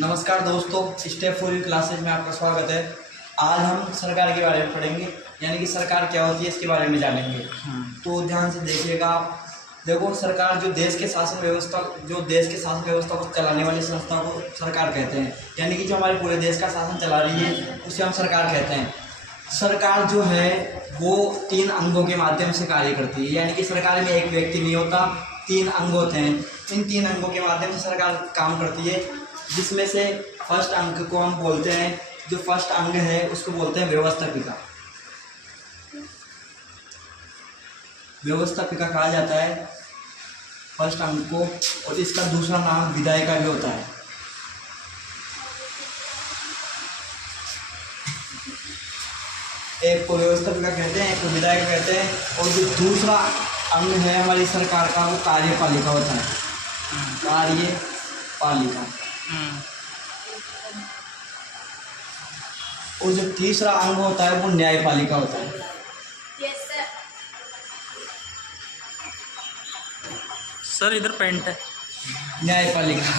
नमस्कार दोस्तों, step 4 classes में आपका स्वागत है। आज हम सरकार के बारे में पढ़ेंगे, यानी कि सरकार क्या होती है इसके बारे में जानेंगे। तो ध्यान से देखिएगा आप। देखो, सरकार जो देश के शासन व्यवस्था को चलाने वाली संस्था को सरकार कहते हैं, यानी कि जो हमारे पूरे देश का शासन चला रही है उसे हम सरकार कहते हैं। सरकार जो है वो 3 अंगों के माध्यम से कार्य करती है, यानी कि सरकार में एक व्यक्ति नहीं होता, 3 अंग होते हैं। इन 3 अंगों के माध्यम से सरकार काम करती है, जिसमें से फर्स्ट अंग को हम बोलते हैं, जो फर्स्ट अंग है उसको बोलते हैं व्यवस्थापिका। व्यवस्थापिका कहा जाता है फर्स्ट अंग को, और इसका दूसरा नाम विधायिका भी होता है। एक को व्यवस्थापिका कहते हैं, एक को विधायिका कहते हैं, और जो दूसरा अंग है हमारी सरकार का वो कार्यपालिका होता है। कार्यपालिका। और जो तीसरा अंग होता है वो न्यायपालिका होता है। सर इधर पेंट है। न्यायपालिका।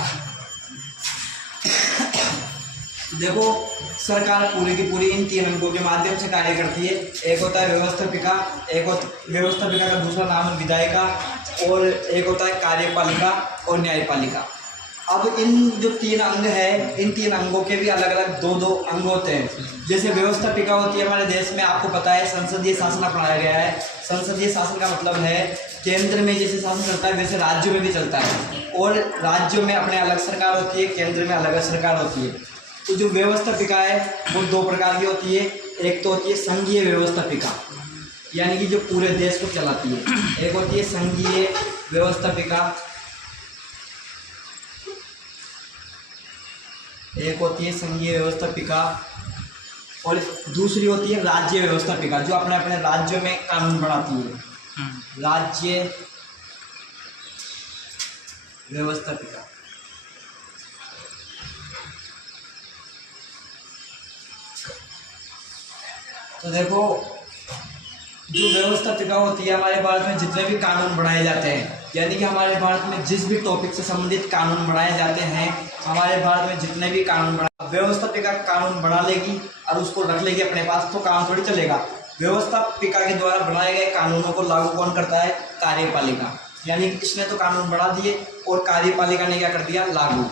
देखो, सरकार पूरी की पूरी इन 3 अंगों के माध्यम से कार्य करती है। एक होता है व्यवस्थापिका, व्यवस्थापिका का दूसरा नाम है विधायिका, और एक होता है कार्यपालिका और न्यायपालिका। अब इन जो 3 अंग है, इन 3 अंगों के भी अलग अलग 2-2 अंग होते हैं। जैसे व्यवस्थापिका होती है हमारे देश में, आपको पता है संसदीय शासन अपनाया गया है। संसदीय शासन का मतलब है केंद्र में जैसे शासन चलता है वैसे राज्यों में भी चलता है, और राज्यों में अपने अलग सरकार होती है, केंद्र में अलग सरकार होती है। तो जो व्यवस्थापिका है वो 2 प्रकार की होती है। एक तो होती है संघीय व्यवस्थापिका, यानी कि जो पूरे देश को चलाती है। एक होती है संघीय व्यवस्थापिका, और दूसरी होती है राज्य व्यवस्थापिका, जो अपने अपने राज्यों में कानून बनाती है। राज्य व्यवस्थापिका। तो देखो, जो व्यवस्थापिका होती है हमारे भारत में जितने भी कानून बनाए जाते हैं, यानी कि हमारे भारत में जिस भी टॉपिक से संबंधित कानून बनाए जाते हैं, हमारे भारत में जितने भी कानून व्यवस्थापिका कानून बना लेगी और उसको रख लेगी अपने पास, तो काम थोड़ी चलेगा। व्यवस्थापिका के द्वारा बनाए गए कानूनों को लागू कौन करता है? कार्यपालिका। यानी कि इसने तो कानून बना दिए और कार्यपालिका ने क्या कर दिया? लागू।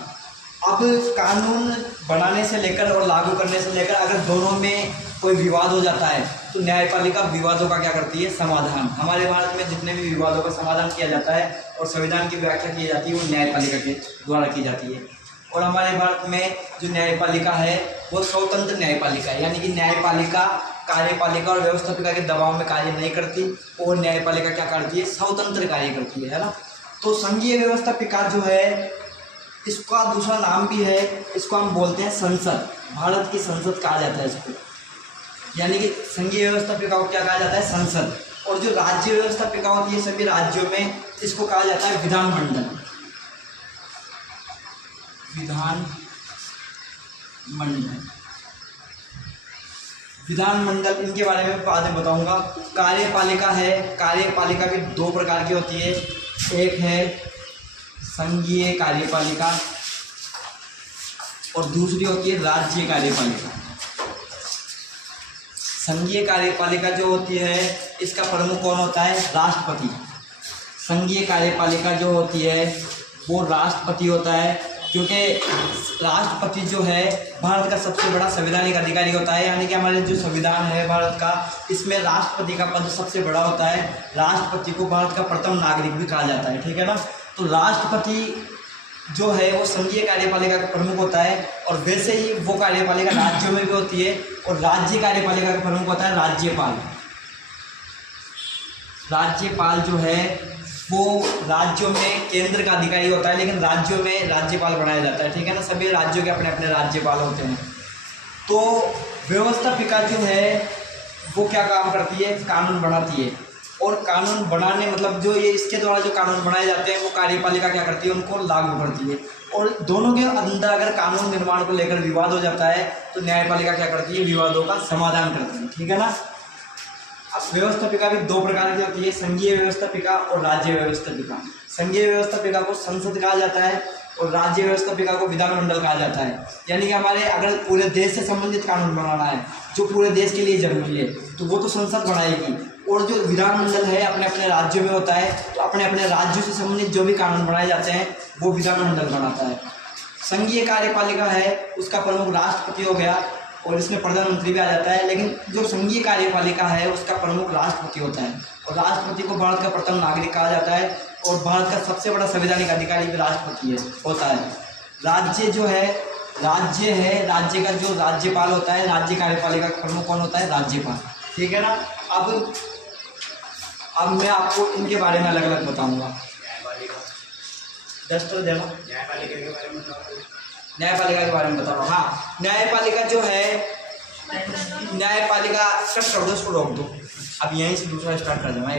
अब कानून बनाने से लेकर और लागू करने से लेकर अगर दोनों में कोई विवाद हो जाता है तो न्यायपालिका विवादों का क्या करती है? समाधान। हमारे भारत में जितने भी विवादों का समाधान किया जाता है और संविधान की व्याख्या की जाती है वो न्यायपालिका के द्वारा की जाती है। और हमारे भारत में जो न्यायपालिका है वो स्वतंत्र न्यायपालिका है, यानी कि न्यायपालिका कार्यपालिका और व्यवस्थापिका के दबाव में कार्य नहीं करती, और न्यायपालिका क्या करती है? स्वतंत्र कार्य करती है ना। तो संघीय व्यवस्थापिका जो है, इसका दूसरा नाम भी है, इसको हम बोलते हैं संसद। भारत की संसद कहा जाता है इसको, यानी कि संघीय व्यवस्थापिका को क्या कहा जाता है? संसद। और जो राज्य व्यवस्थापिका होती है सभी राज्यों में, इसको कहा जाता है विधानमंडल। विधानमंडल इनके बारे में बाद में बताऊंगा। कार्यपालिका है, कार्यपालिका भी 2 प्रकार की होती है। एक है संघीय कार्यपालिका और दूसरी होती है राज्य कार्यपालिका। संघीय कार्यपालिका जो होती है इसका प्रमुख कौन होता है? राष्ट्रपति। संघीय कार्यपालिका जो होती है वो राष्ट्रपति होता है, क्योंकि राष्ट्रपति जो है भारत का सबसे बड़ा संवैधानिक अधिकारी होता है। यानी कि हमारे जो संविधान है भारत का, इसमें राष्ट्रपति का पद सबसे बड़ा होता है। राष्ट्रपति को भारत का प्रथम नागरिक भी कहा जाता है, ठीक है ना। तो राष्ट्रपति जो है वो संघीय कार्यपालिका का प्रमुख होता है, और वैसे ही वो कार्यपालिका राज्यों में भी होती है, और राज्य कार्यपालिका का प्रमुख होता है राज्यपाल। राज्यपाल जो है वो राज्यों में केंद्र का अधिकारी होता है, लेकिन राज्यों में राज्यपाल बनाया जाता है, ठीक है ना। सभी राज्यों के अपने अपने राज्यपाल होते हैं। तो व्यवस्थापिका जो है वो क्या काम करती है? कानून बनाती है, और कानून बनाने मतलब जो ये इसके द्वारा जो कानून बनाए जाते हैं वो कार्यपालिका क्या करती है? उनको लागू करती है। और दोनों के अंदर अगर कानून निर्माण को लेकर विवाद हो जाता है तो न्यायपालिका क्या करती है? विवादों का समाधान करती है, ठीक है ना। अब व्यवस्थापिका भी 2 प्रकार की होती है, संघीय व्यवस्थापिका और राज्य व्यवस्थापिका। संघीय व्यवस्थापिका को संसद कहा जाता है और राज्य व्यवस्थापिका को विधानमंडल कहा जाता है। यानी कि हमारे अगर पूरे देश से संबंधित कानून बनाना है जो पूरे देश के लिए जरूरी है तो वो तो संसद बनाएगी, और जो विधानमंडल है अपने अपने राज्यों में होता है तो अपने अपने राज्यों से संबंधित जो भी कानून बनाए जाते हैं वो विधानमंडल बनाता है। संघीय कार्यपालिका है उसका प्रमुख राष्ट्रपति हो गया और इसमें प्रधानमंत्री भी आ जाता है, लेकिन जो संघीय कार्यपालिका है उसका प्रमुख राष्ट्रपति होता है और राष्ट्रपति को भारत का प्रथम नागरिक कहा जाता है और भारत का सबसे बड़ा संवैधानिक अधिकारी भी राष्ट्रपति होता है। राज्य जो है राज्य का जो राज्यपाल होता है, राज्य कार्यपालिका का प्रमुख कौन होता है? राज्यपाल। ठीक है ना। अब मैं आपको इनके बारे में अलग अलग बताऊंगा। न्यायपालिका के बारे में बता रहा हूँ। हाँ, न्यायपालिका जो है, न्यायपालिका उसको रोक दो, अब यहीं से दूसरा स्टार्ट कर दूंगा।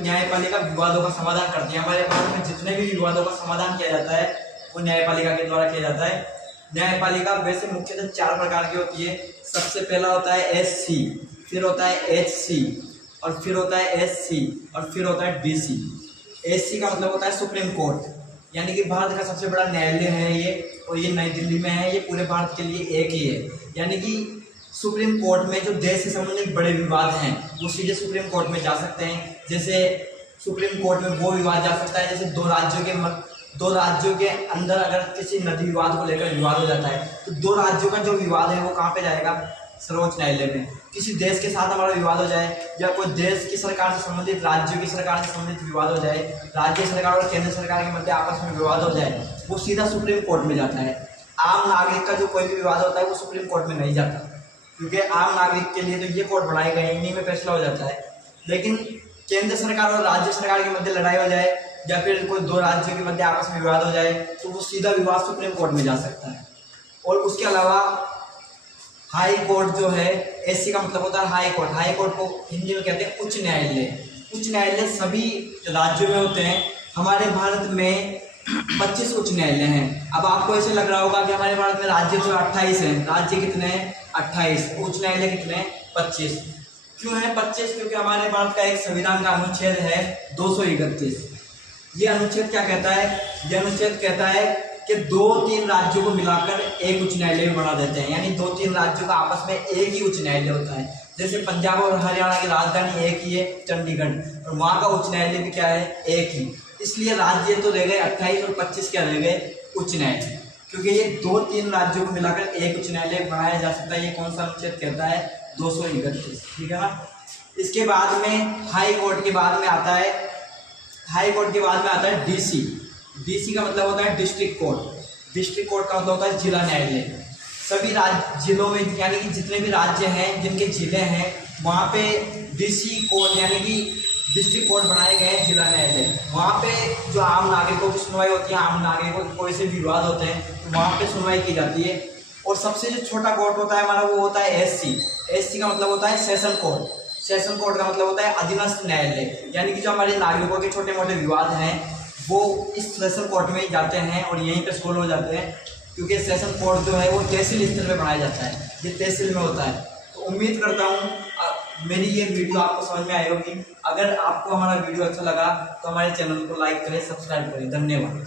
न्यायपालिका विवादों का समाधान करती है। हमारे भारत में जितने भी विवादों का समाधान किया जाता है वो न्यायपालिका के द्वारा किया जाता है। न्यायपालिका वैसे मुख्यतः 4 प्रकार की होती है। सबसे पहला होता है SC, फिर होता है HC, और फिर होता है SC, और फिर होता है DC। SC का मतलब होता है सुप्रीम कोर्ट, यानी कि भारत का सबसे बड़ा न्यायालय है ये, और ये नई दिल्ली में है। ये पूरे भारत के लिए एक ही है। यानी कि सुप्रीम कोर्ट में जो देश से संबंधित बड़े विवाद हैं वो सीधे सुप्रीम कोर्ट में जा सकते हैं। जैसे सुप्रीम कोर्ट में वो विवाद जा सकता है जैसे दो राज्यों के अंदर अगर किसी नदी विवाद को लेकर विवाद हो जाता है तो 2 राज्यों का जो विवाद है वो कहाँ पे जाएगा? सर्वोच्च न्यायालय में। किसी देश के साथ हमारा विवाद हो जाए या कोई देश की सरकार से संबंधित राज्यों की सरकार से संबंधित विवाद हो जाए, राज्य सरकार और केंद्र सरकार के मध्य आपस में विवाद हो जाए, वो सीधा सुप्रीम कोर्ट में जाता है। आम नागरिक का जो कोई भी विवाद होता है वो सुप्रीम कोर्ट में नहीं जाता, क्योंकि आम नागरिक के लिए तो ये कोर्ट बनाए गए, इन्हीं में फैसला हो जाता है। लेकिन केंद्र सरकार और राज्य सरकार के मध्य लड़ाई हो जाए या फिर कोई 2 राज्यों के मध्य आपस में विवाद हो जाए तो वो सीधा विवाद सुप्रीम कोर्ट में जा सकता है। और उसके अलावा हाई कोर्ट जो है, SC का मतलब होता है हाई कोर्ट। हाई कोर्ट को हिंदी में कहते हैं उच्च न्यायालय। उच्च न्यायालय सभी राज्यों में होते हैं। हमारे भारत में 25 उच्च न्यायालय हैं। अब आपको ऐसे लग रहा होगा कि हमारे भारत में राज्य जो 28 हैं, राज्य कितने हैं? 28। उच्च न्यायालय कितने हैं? 25। क्यों है 25? क्योंकि हमारे भारत का एक संविधान का अनुच्छेद है 231। ये अनुच्छेद क्या कहता है? यह अनुच्छेद कहता है कि 2-3 राज्यों को मिलाकर एक उच्च न्यायालय बना देते हैं। यानी 2-3 राज्यों का आपस में एक ही उच्च न्यायालय होता है। जैसे पंजाब और हरियाणा की राजधानी एक ही है, चंडीगढ़, और वहाँ का उच्च न्यायालय भी क्या है? एक ही। इसलिए राज्य तो रह गए 28 और 25 क्या रह गए? उच्च न्यायालय, क्योंकि ये 2-3 राज्यों को मिलाकर एक उच्च न्यायालय बनाया जा सकता है। ये कौन सा अनुच्छेद कहता है? 231। ठीक है ना। इसके बाद में हाई कोर्ट के बाद में आता है DC। DC का मतलब होता है डिस्ट्रिक्ट कोर्ट। डिस्ट्रिक्ट कोर्ट का मतलब होता है जिला न्यायालय। सभी जिलों में, यानी कि जितने भी राज्य हैं जिनके जिले हैं वहाँ पे DC कोर्ट यानी कि डिस्ट्रिक्ट कोर्ट बनाए गए हैं, जिला न्यायालय। वहाँ पे जो आम नागरिकों की सुनवाई होती है, आम नागरिकों के कोई से भी विवाद होते हैं तो वहाँ पे सुनवाई की जाती है। और सबसे जो छोटा कोर्ट होता है हमारा वो होता है SC का मतलब होता है सेशन कोर्ट। सेशन कोर्ट का मतलब होता है अधीनस्थ न्यायालय, यानी कि जो हमारे नागरिकों के छोटे मोटे विवाद हैं वो इस सेशन कोर्ट में जाते हैं और यहीं पे सोल्व हो जाते हैं, क्योंकि सेशन कोर्ट जो है वो तहसील स्तर पे बनाया जाता है, ये तहसील में होता है। तो उम्मीद करता हूँ मेरी ये वीडियो आपको समझ में आई होगी। अगर आपको हमारा वीडियो अच्छा लगा तो हमारे चैनल को लाइक करें, सब्सक्राइब करें। धन्यवाद।